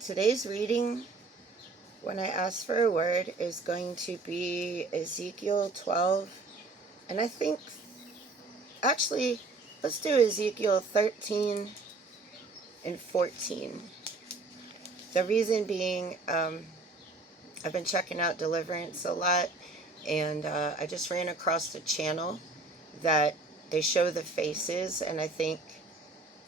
Today's reading, when I ask for a word, is going to be Ezekiel 12. And I think, actually, let's do Ezekiel 13 and 14. The reason being, I've been checking out Deliverance a lot, and I just ran across the channel that they show the faces, and I think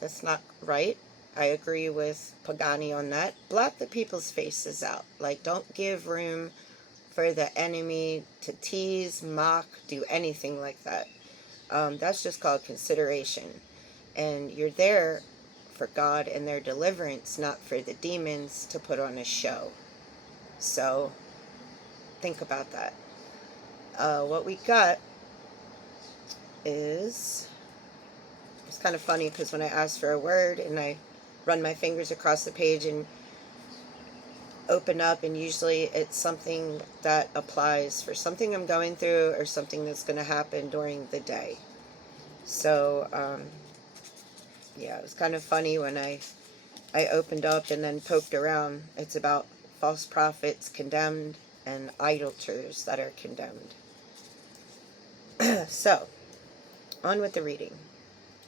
that's not right. I agree with Pagani on that. Block the people's faces out. Like, don't give room for the enemy to tease, mock, do anything like that. That's just called consideration. And you're there for God and their deliverance, not for the demons to put on a show. So, think about that. What we got is... It's kind of funny because when I ask for a word and I run my fingers across the page and open up, and usually it's something that applies for something I'm going through or something that's going to happen during the day. So, yeah, it was kind of funny when I opened up and then poked around. It's about false prophets condemned and idolaters that are condemned. So, on with the reading.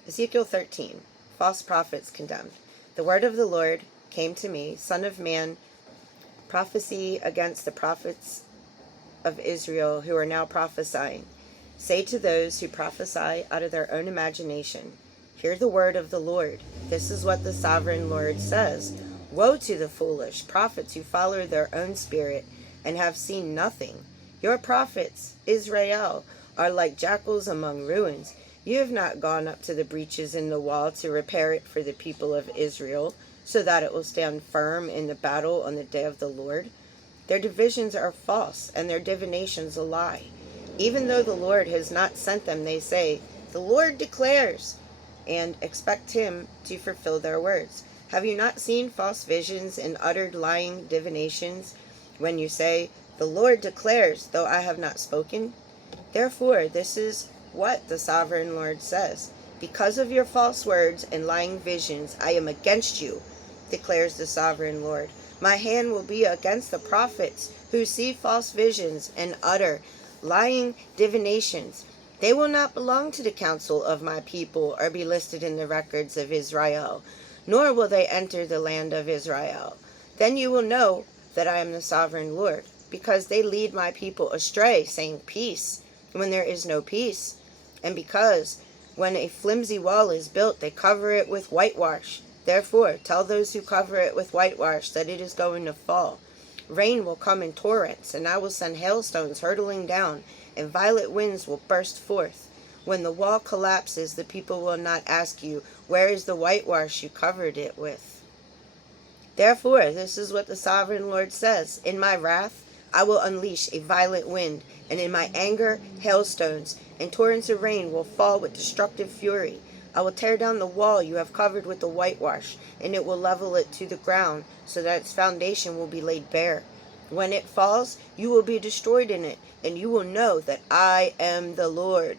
Ezekiel 13, false prophets condemned. The word of the Lord came to me, Son of man, prophecy against the prophets of Israel who are now prophesying. Say to those who prophesy out of their own imagination, hear the word of the Lord. This is what the sovereign Lord says. Woe to the foolish prophets who follow their own spirit and have seen nothing. Your prophets, Israel, are like jackals among ruins. You have not gone up to the breaches in the wall to repair it for the people of Israel, so that it will stand firm in the battle on the day of the Lord. Their divisions are false, and their divinations a lie. Even though the Lord has not sent them, they say, the Lord declares, and expect him to fulfill their words. Have you not seen false visions and uttered lying divinations when you say, the Lord declares, though I have not spoken? Therefore, this is what the sovereign Lord says. Because of your false words and lying visions, I am against you, declares the sovereign Lord. My hand will be against the prophets who see false visions and utter lying divinations. They will not belong to the council of my people or be listed in the records of Israel, nor will they enter the land of Israel. Then you will know that I am the sovereign Lord, because they lead my people astray, saying peace, when there is no peace. And because when a flimsy wall is built, they cover it with whitewash. Therefore, tell those who cover it with whitewash that it is going to fall. Rain will come in torrents, and I will send hailstones hurtling down, and violent winds will burst forth. When the wall collapses, the people will not ask you, where is the whitewash you covered it with? Therefore, this is what the sovereign Lord says. In my wrath, I will unleash a violent wind, and in my anger, hailstones, and torrents of rain will fall with destructive fury. I will tear down the wall you have covered with the whitewash, and it will level it to the ground, so that its foundation will be laid bare. When it falls, you will be destroyed in it, and you will know that I am the Lord.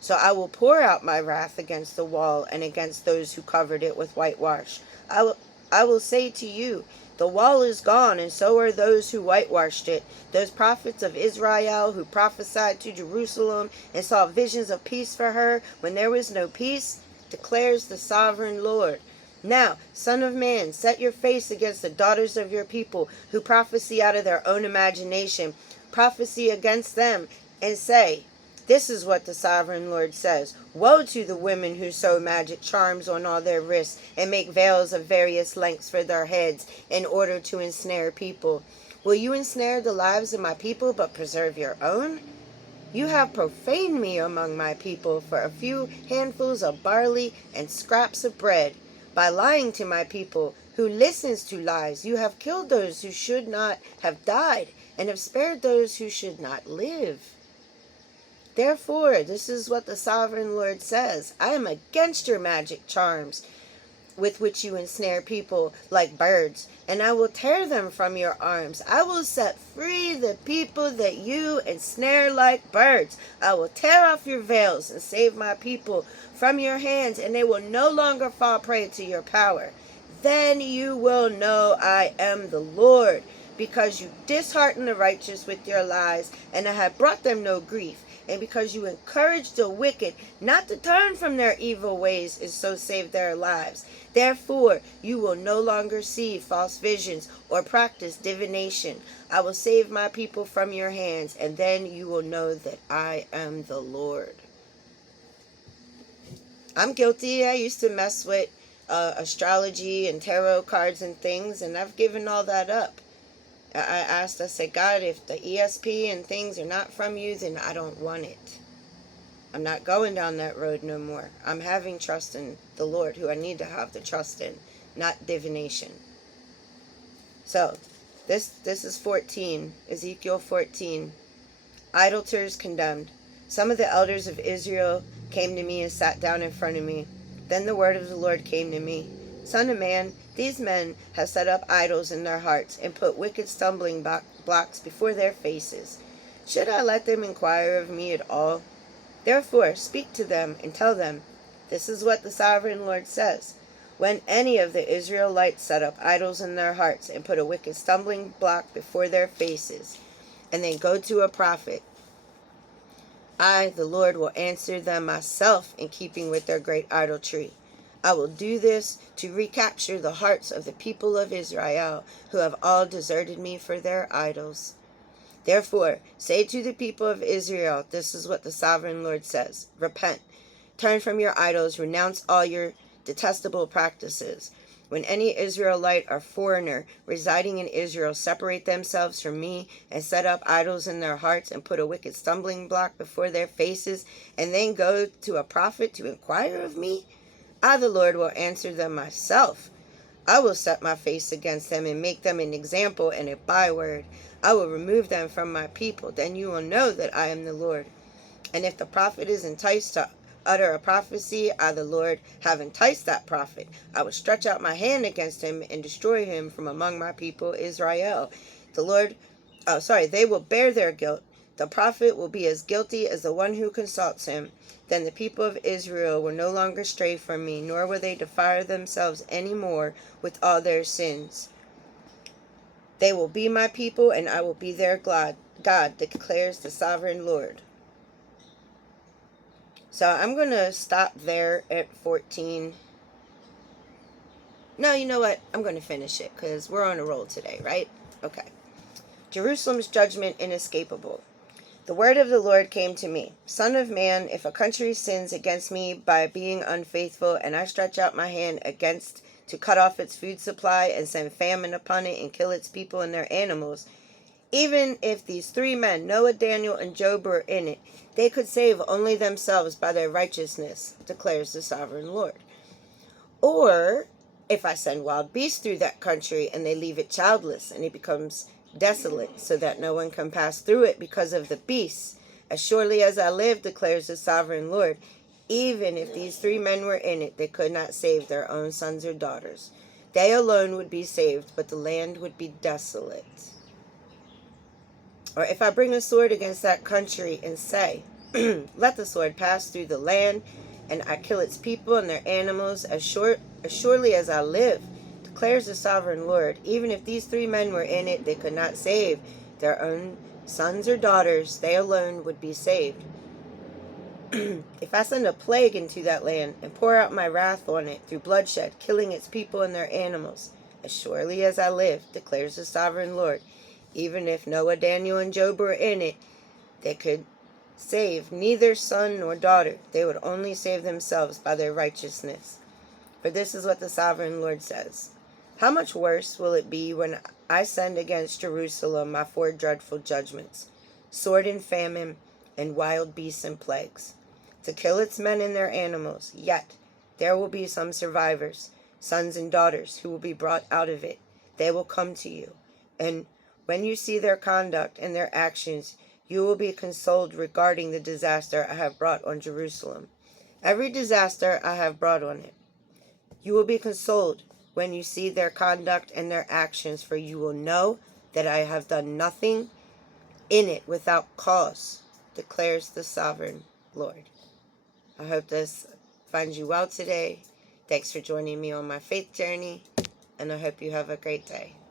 So I will pour out my wrath against the wall and against those who covered it with whitewash. I will say to you, the wall is gone, and so are those who whitewashed it. Those prophets of Israel who prophesied to Jerusalem and saw visions of peace for her when there was no peace, declares the sovereign Lord. Now, Son of man, set your face against the daughters of your people who prophesy out of their own imagination. Prophesy against them and say, this is what the sovereign Lord says. Woe to the women who sew magic charms on all their wrists and make veils of various lengths for their heads in order to ensnare people. Will you ensnare the lives of my people but preserve your own? You have profaned me among my people for a few handfuls of barley and scraps of bread. By lying to my people who listens to lies, you have killed those who should not have died and have spared those who should not live. Therefore, this is what the sovereign Lord says. I am against your magic charms with which you ensnare people like birds, and I will tear them from your arms. I will set free the people that you ensnare like birds. I will tear off your veils and save my people from your hands, and they will no longer fall prey to your power. Then you will know I am the Lord, because you dishearten the righteous with your lies, and I have brought them no grief, and because you encourage the wicked not to turn from their evil ways, and so save their lives. Therefore you will no longer see false visions or practice divination. I will save my people from your hands, and then you will know that I am the Lord. I'm guilty. I used to mess with astrology and tarot cards and things, and I've given all that up. I said, God, if the ESP and things are not from you, then I don't want it. I'm not going down that road no more. I'm having trust in the Lord, who I need to have the trust in, not divination. So, this is 14, Ezekiel 14. Idolaters condemned. Some of the elders of Israel came to me and sat down in front of me. Then the word of the Lord came to me. Son of man, these men have set up idols in their hearts and put wicked stumbling blocks before their faces. Should I let them inquire of me at all? Therefore speak to them and tell them, this is what the sovereign Lord says. When any of the Israelites set up idols in their hearts and put a wicked stumbling block before their faces, and then go to a prophet, I, the Lord, will answer them myself in keeping with their great idolatry. I will do this to recapture the hearts of the people of Israel, who have all deserted me for their idols. Therefore, say to the people of Israel, this is what the sovereign Lord says. Repent, turn from your idols, renounce all your detestable practices. When any Israelite or foreigner residing in Israel separate themselves from me and set up idols in their hearts and put a wicked stumbling block before their faces, and then go to a prophet to inquire of me, I, the Lord, will answer them myself. I will set my face against them and make them an example and a byword. I will remove them from my people. Then you will know that I am the Lord. And if the prophet is enticed to utter a prophecy, I, the Lord, have enticed that prophet. I will stretch out my hand against him and destroy him from among my people Israel. They will bear their guilt. The prophet will be as guilty as the one who consults him. Then the people of Israel will no longer stray from me, nor will they defile themselves any more with all their sins. They will be my people, and I will be their God, declares the sovereign Lord. So I'm going to stop there at 14. No, you know what? I'm going to finish it because we're on a roll today, right? Okay. Jerusalem's judgment inescapable. The word of the Lord came to me. Son of man, if a country sins against me by being unfaithful, and I stretch out my hand against to cut off its food supply and send famine upon it and kill its people and their animals, even if these three men, Noah, Daniel, and Job, were in it, they could save only themselves by their righteousness, declares the sovereign Lord. Or if I send wild beasts through that country and they leave it childless and it becomes desolate so that no one can pass through it because of the beasts, as surely as I live, declares the sovereign Lord, even if these three men were in it, they could not save their own sons or daughters. They alone would be saved, but the land would be desolate. Or if I bring a sword against that country and say, let the sword pass through the land, and I kill its people and their animals, as surely as I live, declares the sovereign Lord, even if these three men were in it, they could not save their own sons or daughters. They alone would be saved. If I send a plague into that land and pour out my wrath on it through bloodshed, killing its people and their animals, as surely as I live, declares the sovereign Lord, even if Noah, Daniel, and Job were in it, they could save neither son nor daughter. They would only save themselves by their righteousness. For this is what the sovereign Lord says. How much worse will it be when I send against Jerusalem my four dreadful judgments, sword and famine, and wild beasts and plagues, to kill its men and their animals. Yet there will be some survivors, sons and daughters, who will be brought out of it. They will come to you, and when you see their conduct and their actions, you will be consoled regarding the disaster I have brought on Jerusalem. Every disaster I have brought on it. You will be consoled when you see their conduct and their actions, for you will know that I have done nothing in it without cause, declares the sovereign Lord. I hope this finds you well today. Thanks for joining me on my faith journey. and I hope you have a great day.